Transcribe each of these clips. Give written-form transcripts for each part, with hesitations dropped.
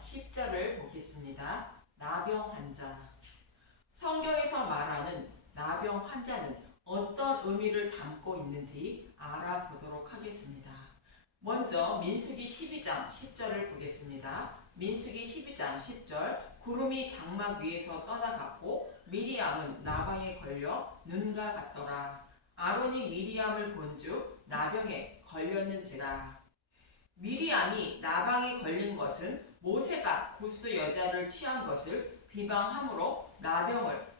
10절을 보겠습니다. 나병 환자. 성경에서 말하는 나병 환자는 어떤 의미를 담고 있는지 알아보도록 하겠습니다. 먼저 민수기 12장 10절을 보겠습니다. 민수기 12장 10절. 구름이 장막 위에서 떠나갔고 미리암은 나방에 걸려 눈과 같더라. 아론이 미리암을 본즉 나병에 걸렸는지라. 미리암이 나방에 걸린 것은 모세가 구스 여자를 취한 것을 비방함으로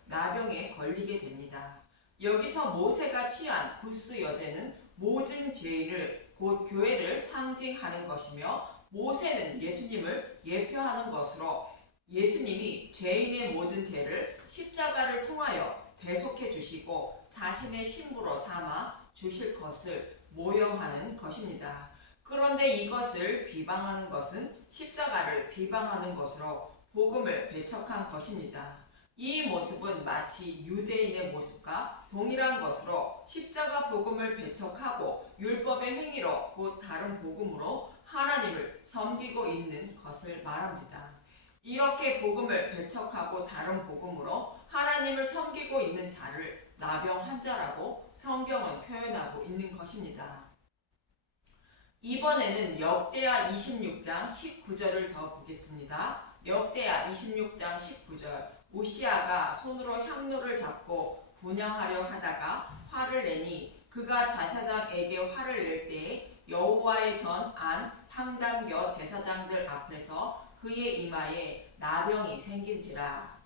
나병에 걸리게 됩니다. 여기서 모세가 취한 구스 여자는 모든 죄인을 곧 교회를 상징하는 것이며 모세는 예수님을 예표하는 것으로 예수님이 죄인의 모든 죄를 십자가를 통하여 대속해 주시고 자신의 신부로 삼아 주실 것을 모형하는 것입니다. 그런데 이것을 비방하는 것은 십자가를 비방하는 것으로 복음을 배척한 것입니다. 이 모습은 마치 유대인의 모습과 동일한 것으로 십자가 복음을 배척하고 율법의 행위로 곧 다른 복음으로 하나님을 섬기고 있는 것을 말합니다. 이렇게 복음을 배척하고 다른 복음으로 하나님을 섬기고 있는 자를 나병 환자라고 성경은 표현하고 있는 것입니다. 이번에는 역대하 26장 19절을 더 보겠습니다. 역대하 26장 19절. 우시아가 손으로 향로를 잡고 분향하려 하다가 화를 내니 그가 제사장에게 화를 낼 때에 여호와의 전 안 판단겨 제사장들 앞에서 그의 이마에 나병이 생긴지라.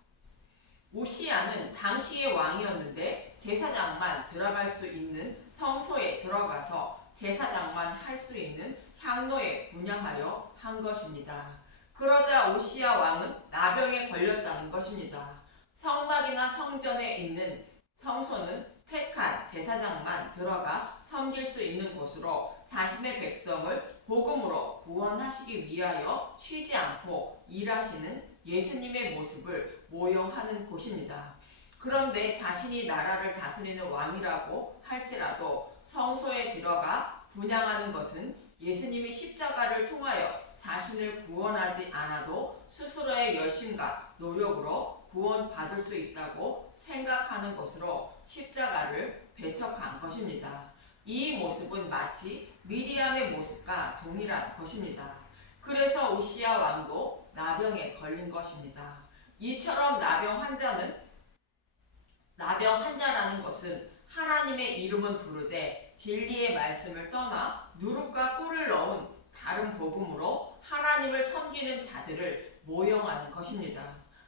우시아는 당시의 왕이었는데 제사장만 들어갈 수 있는 성소에 들어가서 제사장만 할 수 있는 향로에 분향하려 한 것입니다. 그러자 우시아 왕은 나병에 걸렸다는 것입니다. 성막이나 성전에 있는 성소는 택한 제사장만 들어가 섬길 수 있는 곳으로 자신의 백성을 복음으로 구원하시기 위하여 쉬지 않고 일하시는 예수님의 모습을 모형하는 곳입니다. 그런데 자신이 나라를 다스리는 왕이라고 할지라도 성소에 들어가 분향하는 것은 예수님이 십자가를 통하여 자신을 구원하지 않아도 스스로의 열심과 노력으로 구원받을 수 있다고 생각하는 것으로 십자가를 배척한 것입니다. 이 모습은 마치 미리암의 모습과 동일한 것입니다. 그래서 우시아 왕도 나병에 걸린 것입니다. 이처럼 나병 환자라는 것은 하나님의 이름은 부르되 진리의 말씀을 떠나 누룩과 꿀을 넣은 다른 복음으로 하나님을 섬기는 자들을 모형하는 것입니다.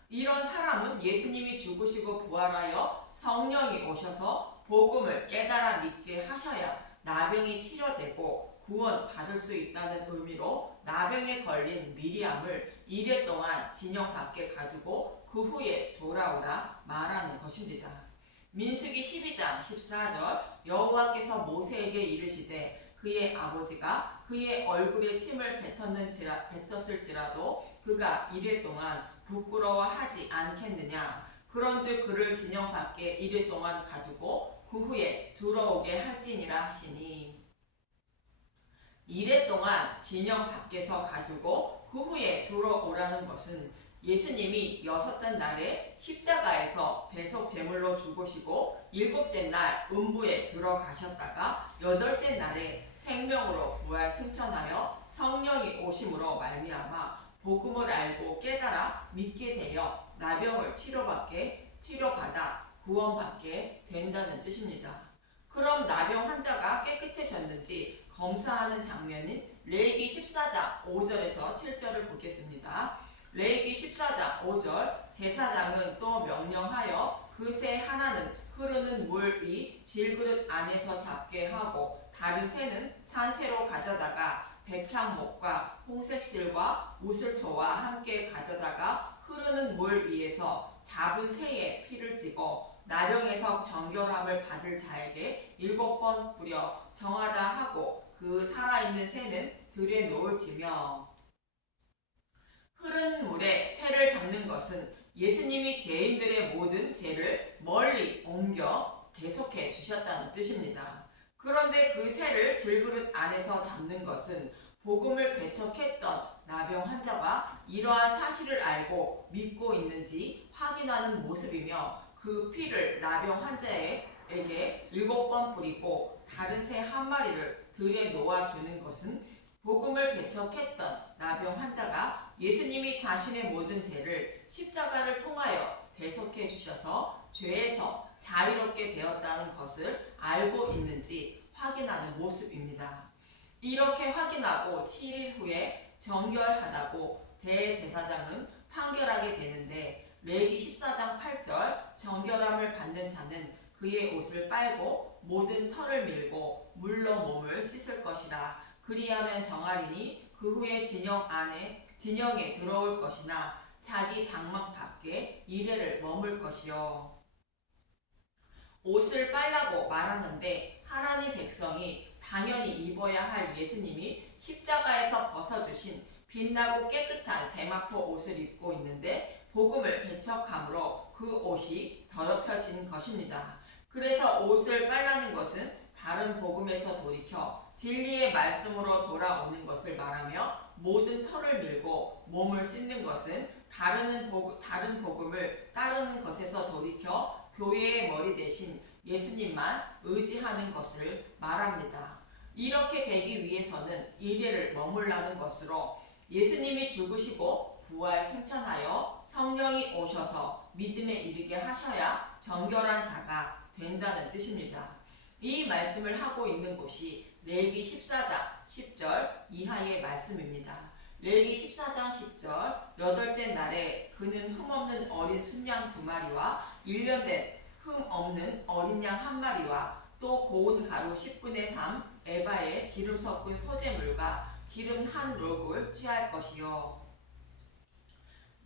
이런 사람은 예수님이 죽으시고 부활하여 성령이 오셔서 복음을 깨달아 믿게 하셔야 나병이 치료되고 구원받을 수 있다는 의미로 나병에 걸린 미리암을 이래 동안 진영 밖에 가두고 그 후에 돌아오라 말하는 것입니다. 민수기 12장 14절. 여호와께서 모세에게 이르시되 그의 아버지가 그의 얼굴에 침을 뱉었을지라도 그가 이래 동안 부끄러워하지 않겠느냐. 그런즉 그를 진영 밖에 이래 동안 가두고 그 후에 들어오게 할지니라 하시니. 이래 동안 진영 밖에서 가두고 그 후에 들어오라는 것은 예수님이 여섯째 날에 십자가에서 대속 제물로 죽으시고 일곱째 날 음부에 들어가셨다가 여덟째 날에 생명으로 부활 승천하여 성령이 오심으로 말미암아 복음을 알고 깨달아 믿게 되어 나병을 치료받아 구원받게 된다는 뜻입니다. 그럼 나병 환자가 깨끗해졌는지 검사하는 장면인 레위기 14장 5절에서 7절을 보겠습니다. 레위기 14장 5절. 제사장은 또 명령하여 그 새 하나는 흐르는 물 위 질그릇 안에서 잡게 하고 다른 새는 산채로 가져다가 백향목과 홍색실과 우슬초와 함께 가져다가 흐르는 물 위에서 잡은 새의 피를 찍어 나병에서 정결함을 받을 자에게 7번 뿌려 정하다 하고 그 살아있는 새는 들에 놓을지며. 흐르는 물에 새를 잡는 것은 예수님이 죄인들의 모든 죄를 멀리 옮겨 대속해 주셨다는 뜻입니다. 그런데 그 새를 질그릇 안에서 잡는 것은 복음을 배척했던 나병 환자가 이러한 사실을 알고 믿고 있는지 확인하는 모습이며 그 피를 나병 환자에게 7번 뿌리고 다른 새 한 마리를 들에 놓아주는 것은 복음을 배척했던 나병 환자가 예수님이 자신의 모든 죄를 십자가를 통하여 대속해 주셔서 죄에서 자유롭게 되었다는 것을 알고 있는지 확인하는 모습입니다. 이렇게 확인하고 7일 후에 정결하다고 대제사장은 판결하게 되는데 레위기 14장 8절 정결함을 받는 자는 그의 옷을 빨고 모든 털을 밀고 물로 몸을 씻을 것이라. 그리하면 정하리니 그 후에 진영에 들어올 것이나 자기 장막 밖에 이레를 머물 것이요. 옷을 빨라고 말하는데 하나님 백성이 당연히 입어야 할 예수님이 십자가에서 벗어주신 빛나고 깨끗한 세마포 옷을 입고 있는데 복음을 배척함으로 그 옷이 더럽혀진 것입니다. 그래서 옷을 빨라는 것은 다른 복음에서 돌이켜 진리의 말씀으로 돌아오는 것을 말하며 모든 털을 밀고 몸을 씻는 것은 다른 복음을 따르는 것에서 돌이켜 교회의 머리 대신 예수님만 의지하는 것을 말합니다. 이렇게 되기 위해서는 이레를 머물라는 것으로 예수님이 죽으시고 부활 승천하여 성령이 오셔서 믿음에 이르게 하셔야 정결한 자가 된다는 뜻입니다. 이 말씀을 하고 있는 곳이 레위기 14장 10절 이하의 말씀입니다. 레위기 14장 10절 8째 날에 그는 흠없는 어린 순양 2마리와 1년 된 흠없는 어린 양 1마리와 또 고운 가루 10분의 3 에바에 기름 섞은 소재물과 기름 한 록을 취할 것이요.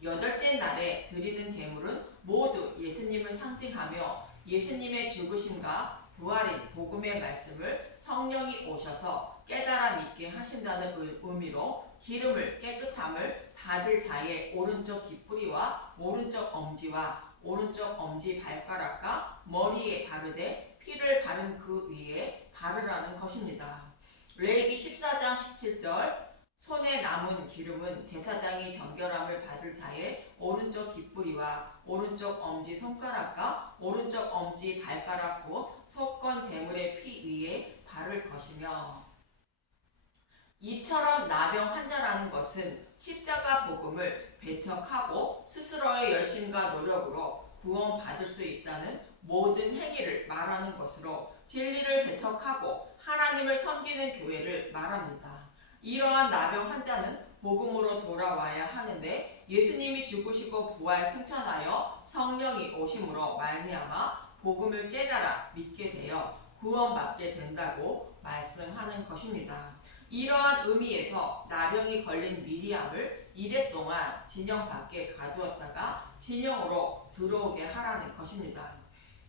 8째 날에 드리는 제물은 모두 예수님을 상징하며 예수님의 죽으심과 부활인 복음의 말씀을 성령이 오셔서 깨달아 믿게 하신다는 의미로 기름을 깨끗함을 받을 자의 오른쪽 깃뿌리와 오른쪽 엄지와 오른쪽 엄지 발가락과 머리에 바르되 피를 바른 그 위에 바르라는 것입니다. 레위기 14장 17절 손에 남은 기름은 제사장이 정결함을 받을 자의 오른쪽 깃뿌리와 오른쪽 엄지 손가락과 오른쪽 엄지 발가락 곧 속건 제물의 피 위에 바를 것이며 이처럼 나병 환자라는 것은 십자가 복음을 배척하고 스스로의 열심과 노력으로 구원받을 수 있다는 모든 행위를 말하는 것으로 진리를 배척하고 하나님을 섬기는 교회를 말합니다. 이러한 나병 환자는 복음으로 돌아와야 하는데 예수님이 죽으시고 부활 승천하여 성령이 오심으로 말미암아 복음을 깨달아 믿게 되어 구원받게 된다고 말씀하는 것입니다. 이러한 의미에서 나병이 걸린 미리암을 이레 동안 진영 밖에 가두었다가 진영으로 들어오게 하라는 것입니다.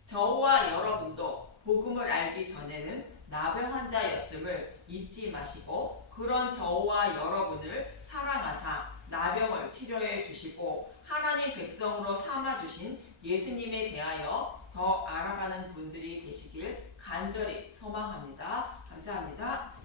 저와 여러분도 복음을 알기 전에는 나병 환자였음을 잊지 마시고 그런 저와 여러분을 사랑하사 나병을 치료해 주시고 하나님 백성으로 삼아 주신 예수님에 대하여 더 알아가는 분들이 되시길 간절히 소망합니다. 감사합니다.